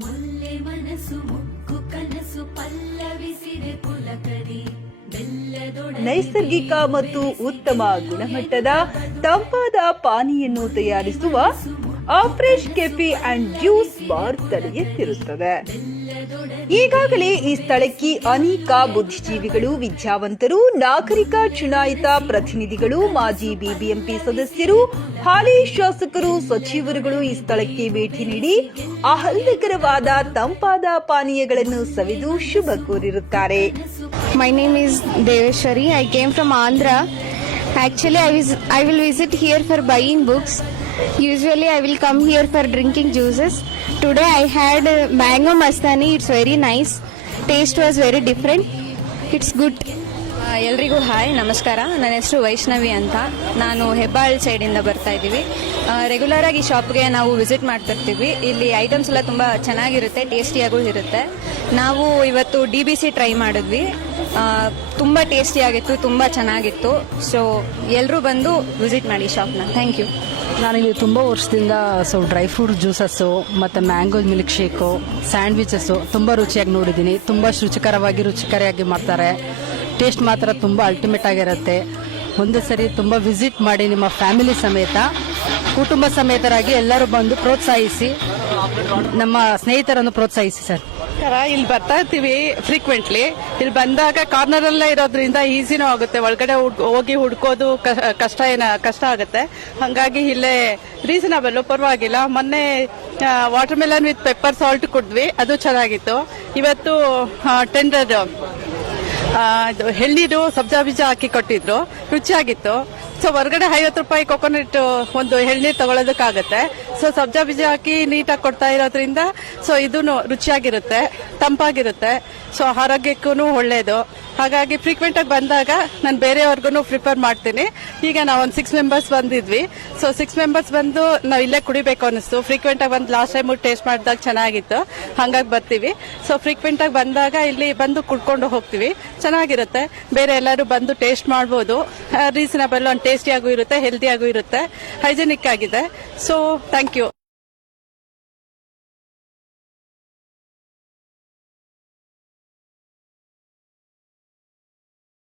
ಮುಲ್ಲೆ ಮನಸ್ಸು ಮುಕ್ಕು ಕನಸು ಪಲ್ಲವಿಸಿದೆ ಪುಲಕರಿ ನೈಸರ್ಗಿಕ ಮತ್ತು ಉತ್ತಮ ಗುಣಮಟ್ಟದ ತಂಪಾದ ಪಾನೀಯನ್ನು ತಯಾರಿಸುವ ಆಫ್ರೆಶ್ ಕೆಫೆ ಅಂಡ್ ಜ್ಯೂಸ್ ಬಾರ್ ತಲೆ ಎತ್ತಿರುತ್ತದೆ. ಈಗಾಗಲೇ ಈ ಸ್ಥಳಕ್ಕೆ ಅನೇಕ ಬುದ್ಧಿಜೀವಿಗಳು, ವಿದ್ಯಾವಂತರು, ನಾಗರಿಕ, ಚುನಾಯಿತ ಪ್ರತಿನಿಧಿಗಳು, ಮಾಜಿ ಬಿಬಿಎಂಪಿ ಸದಸ್ಯರು, ಹಾಲಿ ಶಾಸಕರು, ಸಚಿವರುಗಳು ಈ ಸ್ಥಳಕ್ಕೆ ಭೇಟಿ ನೀಡಿ ಆಹ್ಲಾದಕರವಾದ ತಂಪಾದ ಪಾನೀಯಗಳನ್ನು ಸವಿದು ಶುಭ ಕೋರಿರುತ್ತಾರೆ. My name is Deveshwari. I came from Andhra. Actually, I will visit here for buying books. Usually, I will come here for drinking juices. Today, I had mango mastani. It's very nice. Taste was very different. It's good. ಎಲ್ರಿಗೂ hi, ನಮಸ್ಕಾರ. ನನ್ನ ಹೆಸರು ವೈಷ್ಣವಿ ಅಂತ. ನಾನು ಹೆಬ್ಬಾಳ್ ಸೈಡಿಂದ ಬರ್ತಾ ಇದ್ದೀವಿ. Regular ಆಗಿ ಶಾಪ್ಗೆ ನಾವು ವಿಸಿಟ್ ಮಾಡ್ತಿರ್ತೀವಿ. ಇಲ್ಲಿ ಐಟಮ್ಸ್ ಎಲ್ಲ ತುಂಬ ಚೆನ್ನಾಗಿರುತ್ತೆ, ಟೇಸ್ಟಿಯಾಗೂ ಇರುತ್ತೆ. ನಾವು ಇವತ್ತು DBC ಟ್ರೈ ಮಾಡಿದ್ವಿ. ತುಂಬ ಟೇಸ್ಟಿಯಾಗಿತ್ತು, ತುಂಬ ಚೆನ್ನಾಗಿತ್ತು. ಸೊ ಎಲ್ಲರೂ ಬಂದು ವಿಸಿಟ್ ಮಾಡಿ ಶಾಪ್ನ. Thank you. ನಾನಿಲ್ಲಿ ತುಂಬ ವರ್ಷದಿಂದ ಡ್ರೈ ಫ್ರೂಟ್ ಜ್ಯೂಸಸ್ಸು ಮತ್ತು ಮ್ಯಾಂಗೋ ಮಿಲ್ಕ್ ಶೇಕು, ಸ್ಯಾಂಡ್ವಿಚಸ್ಸು ತುಂಬ ರುಚಿಯಾಗಿ ನೋಡಿದ್ದೀನಿ. ತುಂಬ ರುಚಿಕರಿಯಾಗಿ ಮಾಡ್ತಾರೆ. ಟೇಸ್ಟ್ ಮಾತ್ರ ತುಂಬ ಅಲ್ಟಿಮೇಟ್ ಆಗಿರುತ್ತೆ. ಒಂದು ಸರಿ ತುಂಬ ವಿಸಿಟ್ ಮಾಡಿ ನಿಮ್ಮ ಫ್ಯಾಮಿಲಿ ಸಮೇತ, ಕುಟುಂಬ ಸಮೇತರಾಗಿ ಎಲ್ಲರೂ ಬಂದು ಪ್ರೋತ್ಸಾಹಿಸಿ, ನಮ್ಮ ಸ್ನೇಹಿತರನ್ನು ಪ್ರೋತ್ಸಾಹಿಸಿ ಸರ್. ಇಲ್ಲಿ ಬರ್ತಾ ಇರ್ತೀವಿ ಫ್ರೀಕ್ವೆಂಟ್ಲಿ. ಇಲ್ಲಿ ಬಂದಾಗ ಕಾರ್ನರ್ ಅಲ್ಲೇ ಇರೋದ್ರಿಂದ ಈಸಿನೂ ಆಗುತ್ತೆ. ಒಳಗಡೆ ಹೋಗಿ ಹುಡ್ಕೋದು ಕಷ್ಟ ಆಗುತ್ತೆ. ಹಾಗಾಗಿ ಇಲ್ಲೇ ರೀಸನಬಲ್, ಪರವಾಗಿಲ್ಲ. ಮೊನ್ನೆ watermelon with pepper salt ಕುಡಿದ್ವಿ, ಅದು ಚೆನ್ನಾಗಿತ್ತು. ಇವತ್ತು ಟೆಂಡರ್ ಎಳ್ನೀರು ಸಬ್ಜಾ ಬೀಜ ಹಾಕಿ ಕೊಟ್ಟಿದ್ರು, ರುಚಿಯಾಗಿತ್ತು. ಸೊ ಹೊರಗಡೆ 50 ರೂಪಾಯಿ ಕೊಕೊನಟ್ ಒಂದು ಎಳ್ನೀರು ತಗೊಳ್ಳೋದಕ್ಕಾಗತ್ತೆ. ಸೊ ಸಬ್ಜಾ ಬೀಜ ಹಾಕಿ ನೀಟಾಗಿ ಕೊಡ್ತಾ ಇರೋದ್ರಿಂದ ಸೊ ಇದೂ ರುಚಿಯಾಗಿರುತ್ತೆ, ತಂಪಾಗಿರುತ್ತೆ. ಸೊ ಆರೋಗ್ಯಕ್ಕೂ ಒಳ್ಳೇದು. ಹಾಗಾಗಿ ಫ್ರೀಕ್ವೆಂಟ್ ಆಗಿ ಬಂದಾಗ ನಾನು ಬೇರೆಯವ್ರಿಗೂ ಪ್ರಿಫರ್ ಮಾಡ್ತೀನಿ. ಈಗ ನಾವು ಒಂದು 6 ಮೆಂಬರ್ಸ್ ಬಂದಿದ್ವಿ. ಸೊ 6 ಮೆಂಬರ್ಸ್ ಬಂದು ನಾವು ಇಲ್ಲೇ ಕುಡಿಬೇಕು ಅನಿಸ್ತು. ಫ್ರೀಕ್ವೆಂಟ್ ಆಗಿ ಬಂದು ಲಾಸ್ಟ್ ಟೈಮ್ ಟೇಸ್ಟ್ ಮಾಡಿದಾಗ ಚೆನ್ನಾಗಿತ್ತು, ಹಾಗಾಗಿ ಬರ್ತೀವಿ. ಸೊ ಫ್ರೀಕ್ವೆಂಟ್ ಆಗಿ ಬಂದಾಗ ಇಲ್ಲಿ ಬಂದು ಕುಡ್ಕೊಂಡು ಹೋಗ್ತೀವಿ, ಚೆನ್ನಾಗಿರುತ್ತೆ. ಬೇರೆ ಎಲ್ಲರೂ ಬಂದು ಟೇಸ್ಟ್ ಮಾಡ್ಬೋದು. ರೀಸನಬಲ್, ಟೇಸ್ಟಿಯಾಗೂ ಇರುತ್ತೆ, ಹೆಲ್ದಿಯಾಗೂ ಇರುತ್ತೆ, ಹೈಜೆನಿಕ್ ಆಗಿದೆ. So thank you.